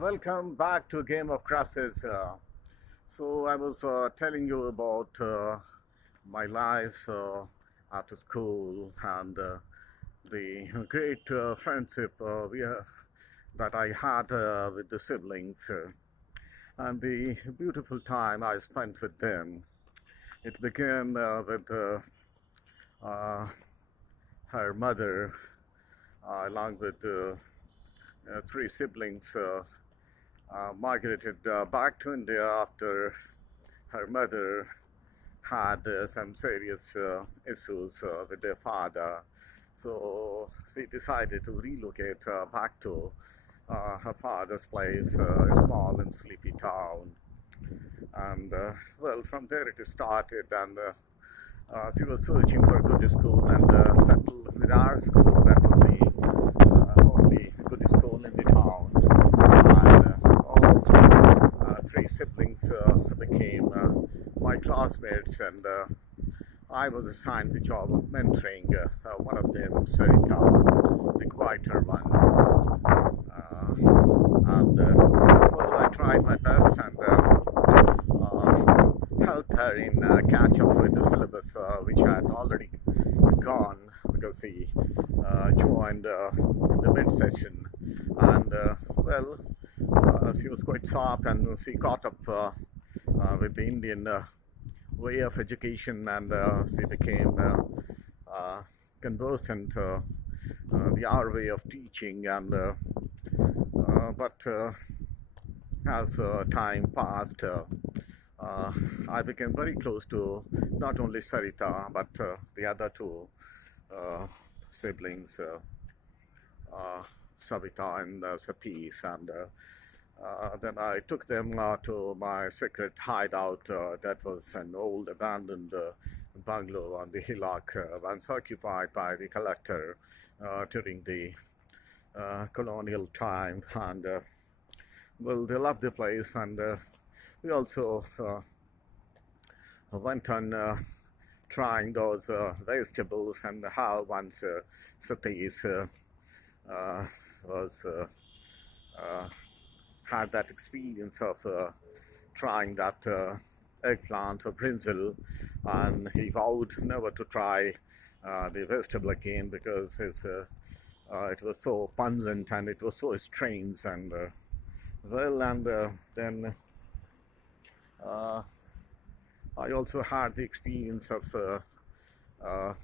Welcome back to Game of Crosses. So I was telling you about my life after school and the great friendship that I had with the siblings and the beautiful time I spent with them. It began with uh, her mother, along with three siblings. Migrated back to India after her mother had some serious issues with their father. So she decided to relocate back to her father's place, a small and sleepy town. And well, from there it started, and she was searching for a good school and settled with our school. That was the only good school in the town. And all three siblings became my classmates, and I was assigned the job of mentoring one of them, Sarita, the quieter one. And well, I tried my best and helped her in catch up with the syllabus, which had already gone because he joined in the mid session. And well, she was quite sharp, and she caught up with the Indian way of education, and she became conversant the our way of teaching. And but as time passed, I became very close to not only Sarita but the other two uh, siblings, uh, Savita and Satish, and then I took them to my secret hideout. That was an old abandoned bungalow on the hillock, once occupied by the collector during the colonial time. And well, they loved the place, and we also went on trying those vegetables, and how once Satish was uh, had that experience of trying that eggplant or brinjal, and he vowed never to try the vegetable again because it was so pungent and it was so strange. And well, and then uh, I also had the experience of uh,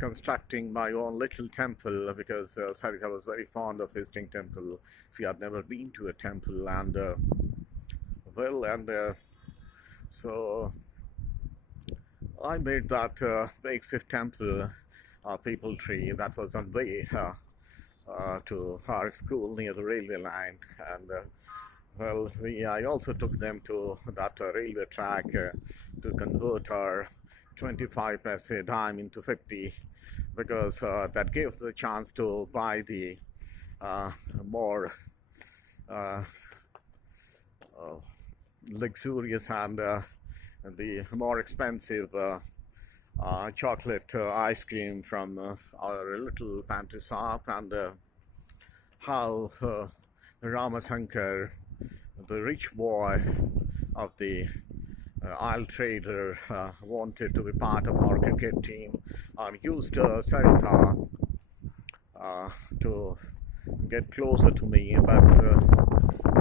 constructing my own little temple, because Sarita was very fond of visiting temple. She had never been to a temple, and well, and so I made that makeshift temple, people tree, that was on way to our school near the railway line. And well, I also took them to that railway track to convert our 25 paise dime into 50, because that gave us the chance to buy the more uh, uh, luxurious and the more expensive chocolate ice cream from our little pantry shop. And how Ramasankar, the rich boy of the oil trader, wanted to be part of our cricket team, and used Sarita to get closer to me. But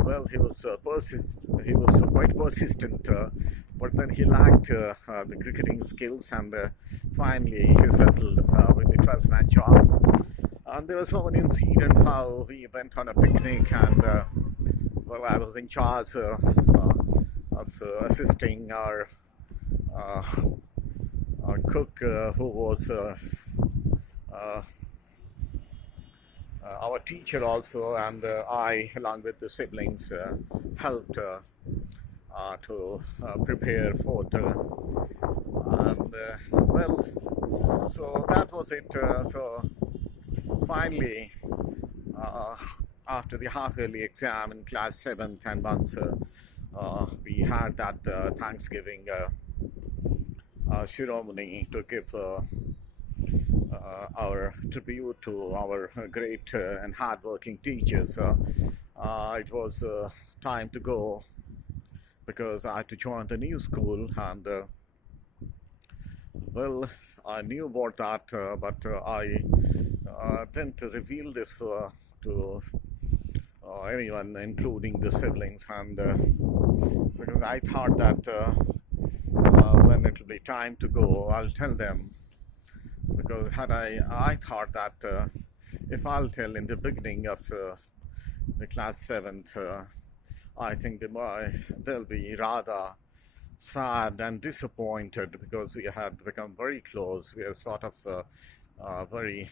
well, he was quite persistent. But then he lacked the cricketing skills, and finally he settled with the 12-man job. And there were so many incidents how we went on a picnic, and well, I was in charge of assisting uh, our cook, who was uh, our teacher also, and I, along with the siblings, helped to prepare food. And well, so that was it. So finally, after the half-yearly exam in class 7th, and once we had that Thanksgiving ceremony to give our tribute to our great and hardworking teachers. it was time to go because I had to join the new school, and well, I knew about that, but I didn't reveal this to anyone, including the siblings, and because I thought that when it will be time to go, I'll tell them. Because I thought that if I'll tell in the beginning of the class seventh, I think they'll be rather sad and disappointed because we had become very close. We are sort of very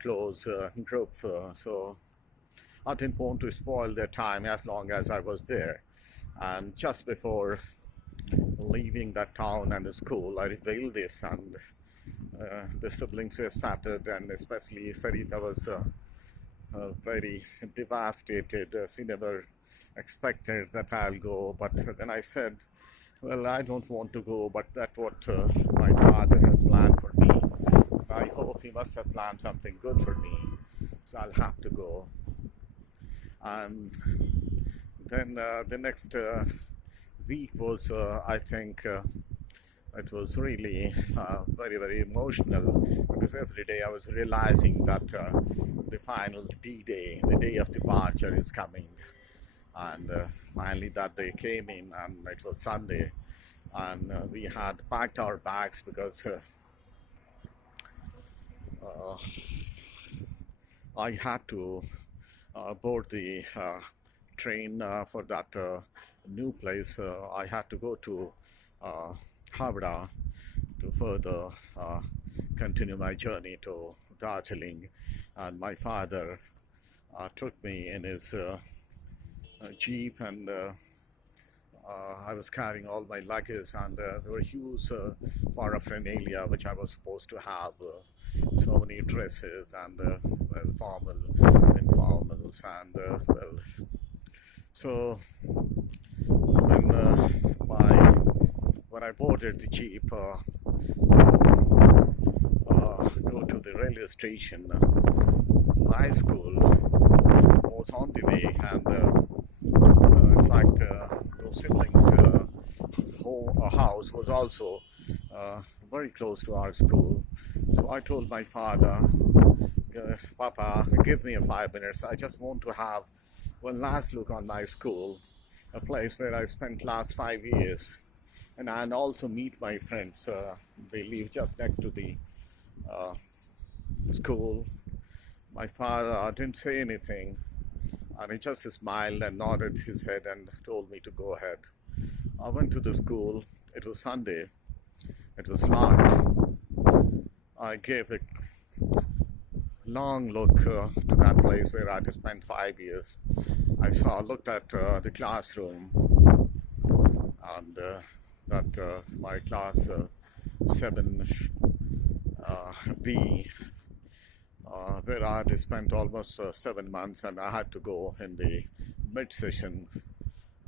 close group, so I didn't want to spoil their time as long as I was there. And just before leaving that town and the school, I revealed this, and the siblings were shattered, and especially Sarita was very devastated. She never expected that I'll go, but then I said, well, I don't want to go, but that's what my father has planned for me. I hope he must have planned something good for me, so I'll have to go. And then the next week was, I think, it was really very, very emotional because every day I was realizing that the final D-Day, the day of departure, is coming. And finally, that day came in, and it was Sunday. And we had packed our bags because uh, I had to board the train for that new place. I had to go to Havra to further continue my journey to Darjeeling, and my father took me in his jeep, and I was carrying all my luggage, and there were huge paraphernalia which I was supposed to have. So many dresses and well, formal, informals, and well. So my when I boarded the jeep to go to the railway station, my school was on the way, and in fact, those siblings' house was also very close to our school. So I told my father, Papa, give me 5 minutes. I just want to have one last look on my school, a place where I spent last 5 years, and also meet my friends. They live just next to the uh, school. My father didn't say anything, and he just smiled and nodded his head and told me to go ahead. I went to the school. It was Sunday. It was locked. I gave a long look to that place where I had spent 5 years. Looked at the classroom, and that my class 7B, where I had spent almost 7 months, and I had to go in the mid-session,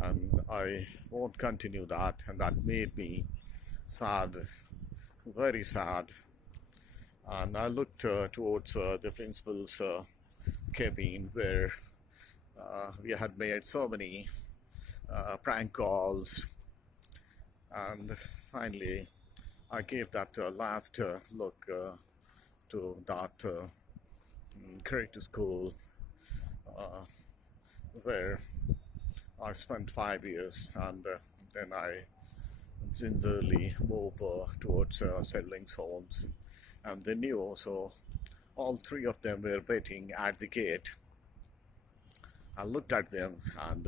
and I won't continue that, and that made me sad, very sad. And I looked towards the principal's cabin, where we had made so many prank calls, and finally I gave that last look to that great school uh, where I spent 5 years, and then I gingerly moved towards siblings' homes, and they knew, so all three of them were waiting at the gate. I looked at them, and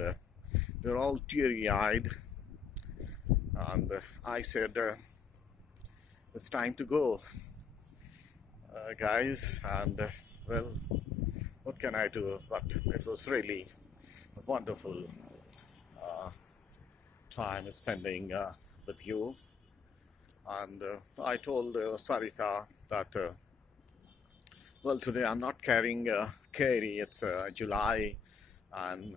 they're all teary-eyed, and I said, it's time to go, guys, and well, what can I do? But it was really a wonderful uh, time spending with you. And I told Sarita that, well, today I'm not carrying curry. It's July, and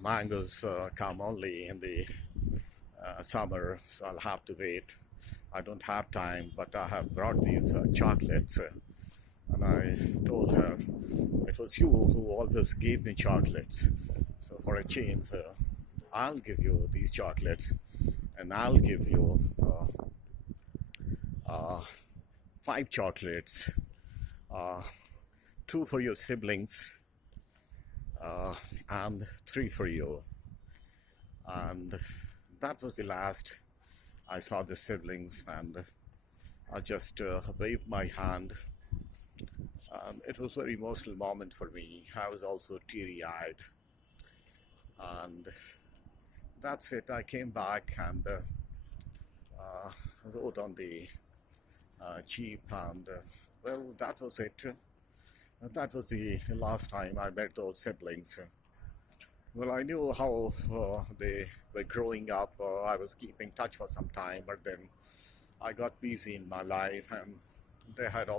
mangoes come only in the summer, so I'll have to wait. I don't have time, but I have brought these chocolates And I told her, it was you who always gave me chocolates. So for a change, I'll give you these chocolates, and I'll give you uh, five chocolates, uh, two for your siblings, uh, and three for you. And that was the last I saw the siblings, and I just waved my hand. It was a very emotional moment for me. I was also teary eyed, and that's it. I came back and uh, rode on the jeep, and well, that was it. That was the last time I met those siblings. Well, I knew how they were growing up. I was keeping touch for some time, but then I got busy in my life, and they had also